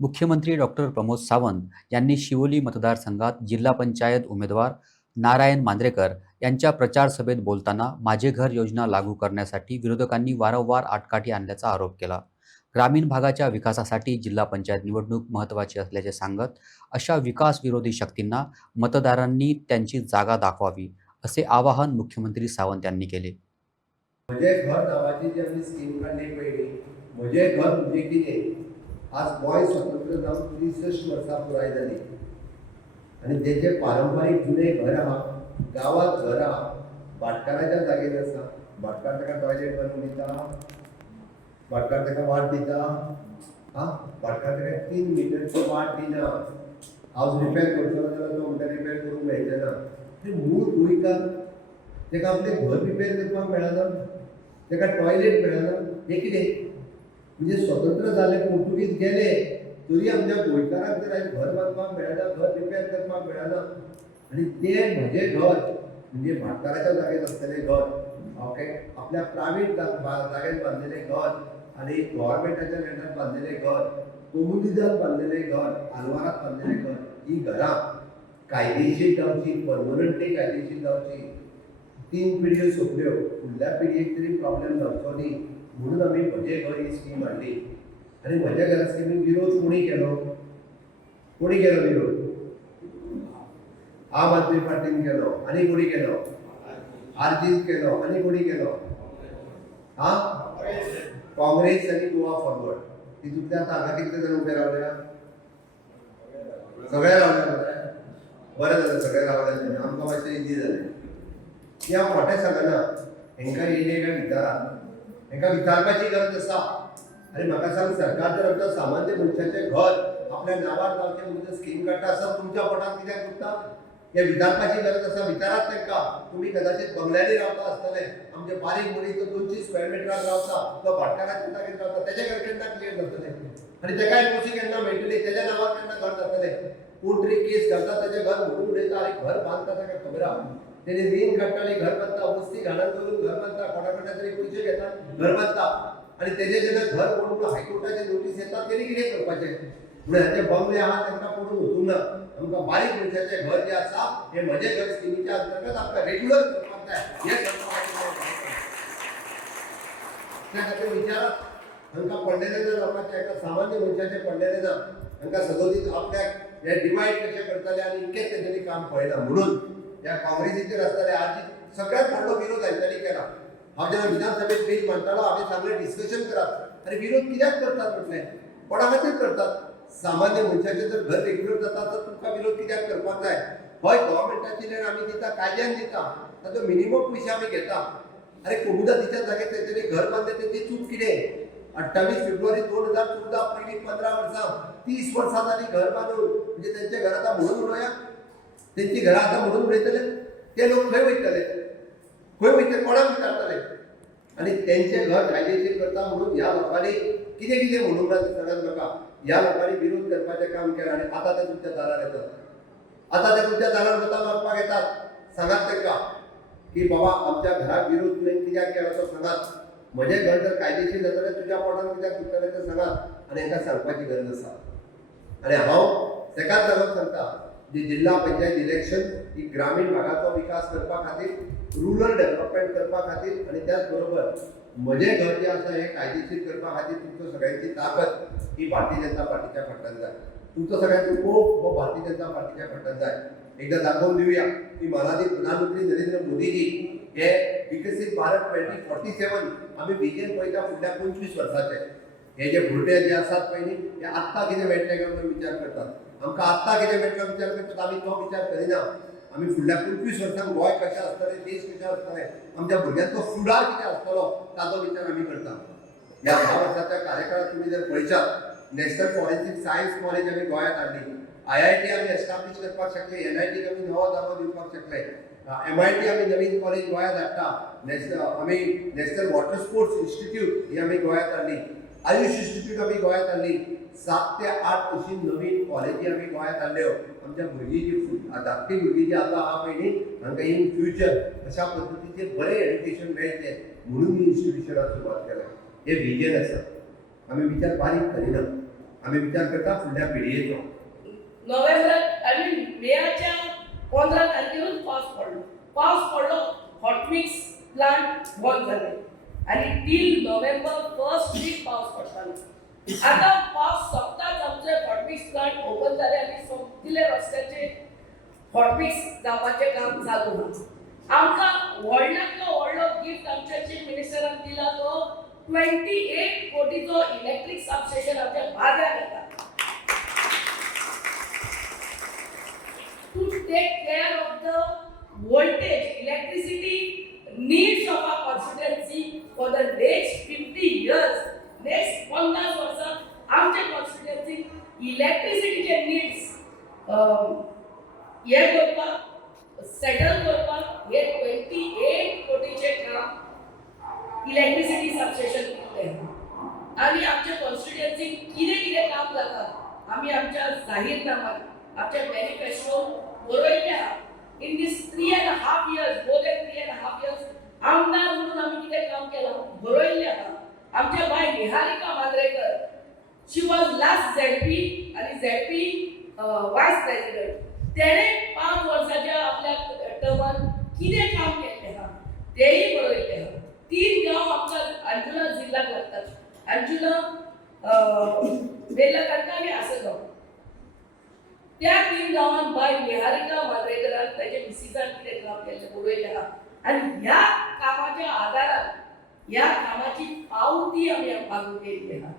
मुख्यमंत्री डॉक्टर प्रमोद सावंत यांनी शिवोली मतदारसंघात जिल्हा पंचायत उमेदवार नारायण मांजरेकर यांच्या प्रचार सभेत बोलताना माझे घर योजना लागू करण्यासाठी विरोधकांनी वारंवार आडकाठी आणल्याचा आरोप केला. ग्रामीण भागाच्या विकासासाठी जिल्हा पंचायत निवडणूक महत्त्वाची असल्याचे सांगत अशा विकासविरोधी शक्तींना मतदारांनी त्यांची जागा दाखवावी, असे आवाहन मुख्यमंत्री सावंत यांनी केले. म्हजे घर नावाची जी आमी स्कीम काडली पयली, म्हजे घर म्हणजे कितें? आज गोंय स्वतंत्र जावन 63 वर्सां पुराय जाली आनी तेजे पारंपारीक जुने घर आहा, गांवांत घर आहा, भाटकाराच्या जागेर आसा. भाटकार ताका टॉयलेट बांदून दिता, भाटकार ताका वाट दिता, भाटकार ताका 3 मिटरची वाट दिना. हावस रिपेर करतलो जाल्यार तो म्हणटा रिपेर करूंक मेळचें ना. ते मूळ गोंयकार ताका आपलें घर रिपेर करपाक मेळना, ताका टॉयलेट मेळना. हें कितें? म्हणजे स्वतंत्र जाले, पोर्तुगीज गेले तरी आमच्या गोंयकाराक जर आयज घर बांदपाक मेळना, घर रिपेर करपाक मेळना. आनी तें म्हजें घर म्हणजे भाटकाराच्या जागेर आसलेलें घर, ओके, आपल्या प्रायवेट जागेर बांदलेलें घर आनी गव्हर्मेंटाच्या लँडार बांदलेलें घर, कम्युनिजांत बांदलेलें घर, आलवारांत बांदलेलें घर, ही घरां कायदेशीर जावची, परमनंटली कायदेशीर जावची. 3 पिढयो सोंपल्यो, फुडल्या पिढयेक तरी प्रॉब्लेम जावचो न्ही म्हणून आमी म्हजे घर ही स्कीम हाडली. आनी म्हज्या घरा स्किमीक विरोध कोणी केलो? कोणी केलो विरोध? आम आदमी पार्टीन केलो. आनी कोणी केलो? आरजीन केलो. आनी कोणी केलो? काँग्रेस आनी गोवा फॉरवर्ड. तितूंतल्या हांगा कितले जाण उबे रावल्या? सगळे रावले मरे. बरें जालें सगळे रावले, आमकां मातशें इजी जालें. की हांव खोटें सांगना, हेंकां येयले काय विचारात, हेंकां विचारपाची गरज आसा. आनी म्हाका सांग, सरकार जर आमच्या सामान्य मनशाचें घर आपल्या नांवार जावचें म्हणून स्कीम काडटा, आसा तुमच्या पोटांत कित्याक दुखता? हे विचारपाची गरज आसा. विचारात तांकां. तुमी कदाचित बंगल्यांनी रावता आसतले, आमचे बारीक मनीस तो 200 स्क्वेअर मिटराक रावता, तो भाटकाराच्या जागेर रावता, तेजे घर केन्ना क्लियर जातलें? आनी तेका एनओसी केन्ना मेळटली? तेज्या नांवार केन्ना घर जातलें? कोण तरी केस घालता, तेजें घर मोडून उडयता आनी घर बांदता, ताका खबर आहा. तेणी रीण काडटाली, घर बांदता, वस्ती घालून करून घर बांदता, कोणाकडे तरी पयशे घेता, घर बांदता. आनी तेजे जेन्ना घर मोडून हायकोर्टाची नोटीस येता, तेणी कितें करपाचें? म्हणून हेचे बंगले आहा तांकां पडून वचूंक ना. आमकां बारीक मनशाचें घर जें आसा हें म्हजे घर स्किमीच्या अंतर्गत आमकां रेग्युलर करपाक जाय. हें त्या खातीर विचारात हांकां पडलेले ना लोकांचे, हांकां सामान्य मनशाचे पडलेले ना. हांकां सदोदीत आपल्याक हे डिवायड कशें करतले आनी इतकेंच तेंच्यांनी काम पळयना. म्हणून ह्या काँग्रेसीचेर आसतले आरजी सगळ्यात व्हडलो विरोध हांच्यांनी केला. हांव जेन्ना विधानसभेत बील मांडटालो, हांवें सांगलें डिस्कशन करात. आनी विरोध कित्याक करतात म्हटलें? कोणा खातीर करतात? सामान्य मनशाचें जर घर रेग्युलर जाता तर तुमकां विरोध कित्याक करपाक जाय? हय, गव्हर्मेंटाची लँड आमी दिता, कायद्यान दिता, ताचो मिनिमम पयशे आमी घेता. अरे कोमुदातीच्या जागेर तेंच्यांनी घर बांदलें, तेंची चूक कितें? 28 फेब्रुवारी 2014 पयलीं 15 वर्सां, 30 वर्सां जालीं घर बांदून. म्हणजे तेंचे घर आतां म्हणून उडोवया? तेंची घरां आतां म्हणून उडयतले? ते लोक खंय वयतले? खंय वयतले? कोणाक विचारतले? आनी तेंचें घर कायदेशीर करता म्हणून ह्या लोकांनी कितें कितें म्हणूंक सांगात म्हाका. ह्या लोकांनी विरोध करपाचें काम केलां आनी आतां ते तुमच्या दारार येतात. आतां ते तुमच्या दारार मतां मागपाक येतात. सांगात तांकां की बाबा आमच्या घराक विरोध तुवें कित्याक केलो तो सांगात. म्हजें घर जर कायदेशीर जातलें, तुज्या पोटांत कित्याक दुखतलें तें सांगात. आनी हांकां सांगपाची गरज आसा. आनी हांव तेकाच लागून सांगता, जी जिल्हा पंचायत इलेक्शन ही ग्रामीण भागाचो विकास करपा खातीर, रुरल डेव्हलपमेंट करपा खातीर आनी त्याच बरोबर म्हजें घर जें आसा हें कायदेशीर करपा खातीर तुमचो सगळ्यांची ताकद ही भारतीय जनता पार्टीच्या फाटल्यान जाय. तुमचो सगळ्यांचो मोग हो भारतीय जनता पार्टीच्या फाटल्यान जाय. एकदां दाखोवन दिवया की माननीय प्रधानमंत्री नरेंद्र मोदीजी हे विकसीत भारत 2047 आमी विजन पळयता फुडल्या 25 वर्साचे. हे जे भुरटे जे आसात पळय न्ही, हे आत्तां कितें मेळटलें काय म्हणून विचार करतात. आमकां आत्तां कितें मेळटलें विचार करतात, आमी तो विचार करिना. आमी फुडल्या 25 वर्सांक गोंय कशें आसतलें, देश कशें आसतलें, आमच्या भुरग्यांचो फुडार कितें आसतलो ताचो विचार आमी करता. ह्या 10 वर्साच्या कार्यकाळात तुमी जर पळयशात, नॅशनल फॉरेन्सीक सायन्स कॉलेज आमी गोंयांत हाडली, IIT आमी एस्टाब्लीश करपाक शकले, NIT आमी नवो जागो दिवपाक शकले, MIT आमी नवीन कॉलेज गोंयांत हाडटा, आमी नॅशनल वॉटर स्पोर्ट्स इन्स्टिट्यूट ही आमी गोंयांत हाडली, आयुष इन्स्टिट्यूट आमी गोंयांत हाडली. 7 ते 8 अशी नवीन कॉलेजी आमी गोंयांत हाडल्यो. आमच्या भुरगीं जी धाकटी भुरगीं जी आतां आहा पळय न्ही, हांकां इन फ्युचर अशा पद्दतीचें बरें एड्युकेशन मेळचें म्हणून ही इन्स्टिट्यूशनाक सुरवात केल्या. हें विजन आसा. आमी विचार बारीक करिना. आम्ही विचार करता फुडल्या पिढयेचो. नोव्हेंबर आनी मेच्या 15 तारखेरूच पावस पडलो हॉटमिक्स प्लांट बंद जाले आनी टील नोव्हेंबर फर्स्ट वीक पावस पडटालो. आता पावस सोंपताच आमचे हॉटमिक्स प्लांट ओपन जाले आनी सोंपले रस्त्याचे हॉटमिक्स जावपाचें काम चालू आसा. आमकां व्हडल्यांतलो व्हडलो गिफ्ट आमच्या चीफ मिनिस्टरान दिला तो 28 कोटीचो इलेक्ट्रीक सबस्टेशन आमच्या भाग्याक येता. To take care of the voltage, electricity needs of our constituency for the next 50 years, next 50 वर्सां आमच्या constituency इलेक्ट्रिसिटीचे needs हे करपाक सेटल करपाक हे 28 कोटीचे काम इलेक्ट्रिसिटी सबस्टेशन केले. आनी आमच्या कॉन्स्टिट्युएन्सी कितें काम जाता आमी आमच्या जाहीरनाम्यात आमच्या मॅनिफेस्टो बरयल्ले आहा. In these 3.5 years, more than 3.5 years आमदार म्हणून आमी कितें काम केलां बरयल्ले आहा. आमच्या बाय Niharika Mandrekar, she was last ZP आनी झेडपी वायस प्रेसिडेंट. तेणें 5 वर्साच्या आपल्या टर्मान कितें काम केल्लें आहा तेंय बरयल्लें आहा. 3 गांव आमकां अंजुना जिल्ल्याक लागतात. अंजुना, बेलकांडा आनी आसगांव. त्या 3 गांवांत बाय निहारिका मांद्रेकरान ताचे मिसिसान कितें काम केल्लें बरयलें आहा. आनी ह्या कामाच्या आदारान ह्या कामाची पावती आमी मागून केल्ली आहा.